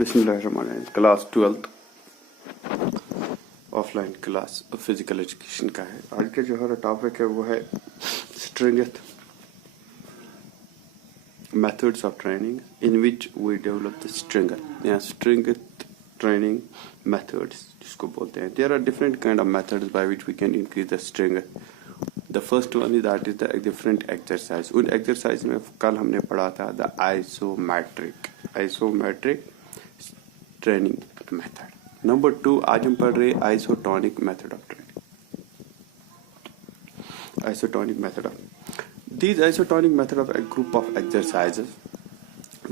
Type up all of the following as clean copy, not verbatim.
बिस्मिल्लाहिर्रहमानिर्रहीम। Class 12 offline class physical education का है। आज का जो हमारा टॉपिक है वो है strength methods of training in which we develop the strength या strength training methods जिसको बोलते हैं। There are different kind of methods by which we can increase the strength. The first one is that is the different exercise. उन exercise में कल हमने पढ़ा था the isometric training method. Number 2 आज हम पढ़ रहे isotonic method of training. Isotonic method of These isotonic method of a group of exercises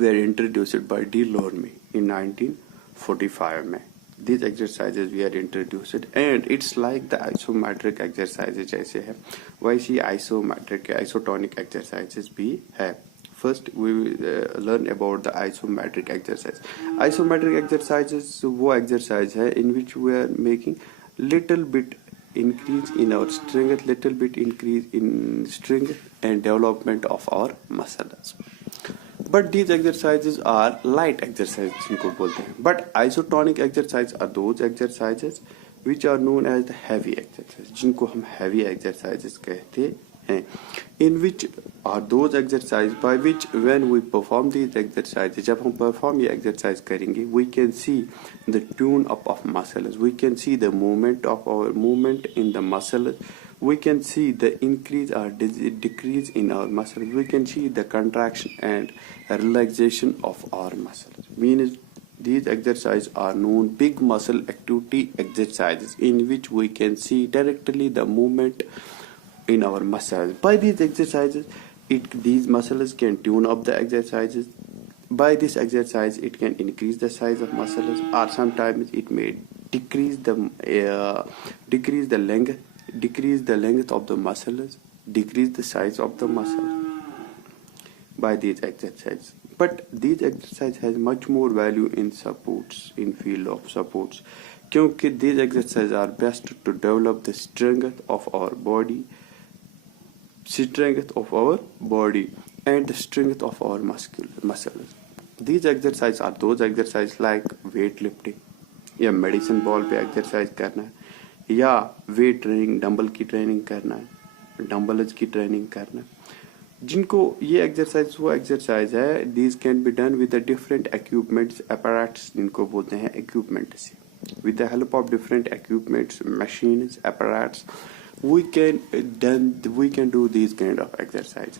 were introduced by D. Lorme in 1945 में. These exercises were introduced and it's like the isometric exercises जैसे है वैसी isometric isotonic exercises भी है. First we will learn about the isometric exercise. Isometric exercises वो exercise है in which we are making little bit increase in our strength, little bit increase in strength and development of our muscles. But these exercises are light exercises जिनको बोलते हैं. But isotonic exercises are those exercises which are known as the heavy exercises जिनको हम heavy exercises कहते हैं. In which are those exercises by which when we perform these exercises जब हम perform ये exercise करेंगे we can see the tune up of muscles, we can see the movement of our movement in the muscles, we can see the increase or decrease in our muscles, we can see the contraction and relaxation of our muscles. Means these exercises are known big muscle activity exercises in which we can see directly the movement in our muscles. By these exercises, these muscles can tune up the exercises. By this exercise, it can increase the size of muscles, or sometimes it may decrease the length of the muscles, decrease the size of the muscles by these exercises. But these exercise has much more value in sports, in field of sports, क्योंकि these exercises are best to develop the strength of our body and the strength of our muscles. These exercises are those exercises like weightlifting या medicine ball पे exercise करना या weight training dumbbell की training करना dumbbells की training करना जिनको ये एक्सरसाइज वो एक्सरसाइज है. These can be done with the different equipments apparatus जिनको बोलते हैं इक्विपमेंट से with the help of different equipments machines apparatus we can do these kind of exercise.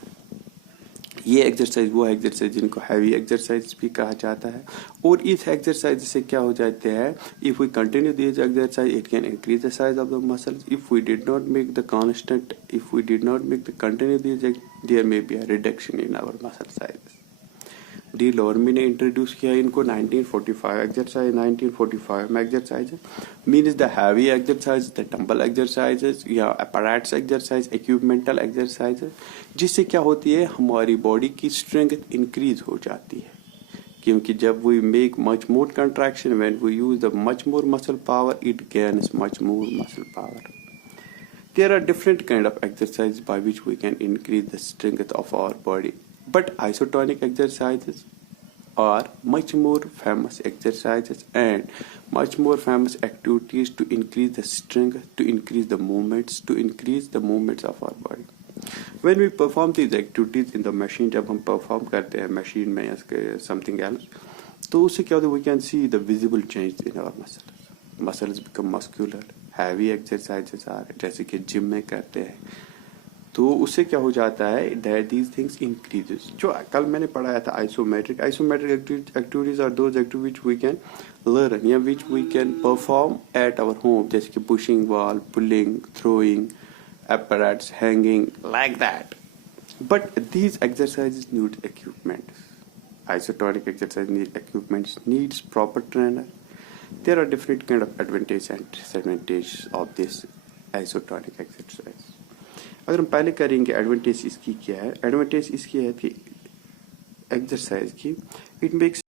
ये एक्सरसाइज वो एक्सरसाइज जिनको हैवी एक्सरसाइज भी कहा जाता है. और इस एक्सरसाइज से क्या हो जाते हैं if we continue this exercise it can increase the size of the muscles. If we did not make the continue this there may be a reduction in our muscle size. DeLorme ने introduce किया इनको 1945 exercise. 1945 में exercise means the heavy exercise the dumbbell exercises या apparatus exercise इक्विपमेंटल exercises जिससे क्या होती है हमारी बॉडी की स्ट्रेंथ इंक्रीज हो जाती है. क्योंकि जब we make much more contraction when we use the much more muscle power it gains much more muscle power. There are different kind of exercises by which we can increase the strength of our body. But isotonic exercises are much more famous exercises and much more famous activities to increase the strength, to increase the movements of our body. When we perform these activities in the machine, जब हम perform करते हैं machine में या something else, तो उससे क्या होता है we can see the visible change in our muscles. Muscles become muscular. Heavy exercises are जैसे कि जिम में करते हैं तो उससे क्या हो जाता है that these things increases. जो कल मैंने पढ़ाया था isometric activities are those activities which we can learn या which we can perform at our home जैसे कि pushing wall, pulling, throwing, apparatus, hanging like that. But these exercises need equipment. Isotonic exercise need equipment, needs proper trainer. There are different kind of advantages and disadvantages of this isotonic exercise. अगर हम पहले करेंगे advantage इसकी क्या है. Advantage इसकी है कि एक्सरसाइज की इट मेक्स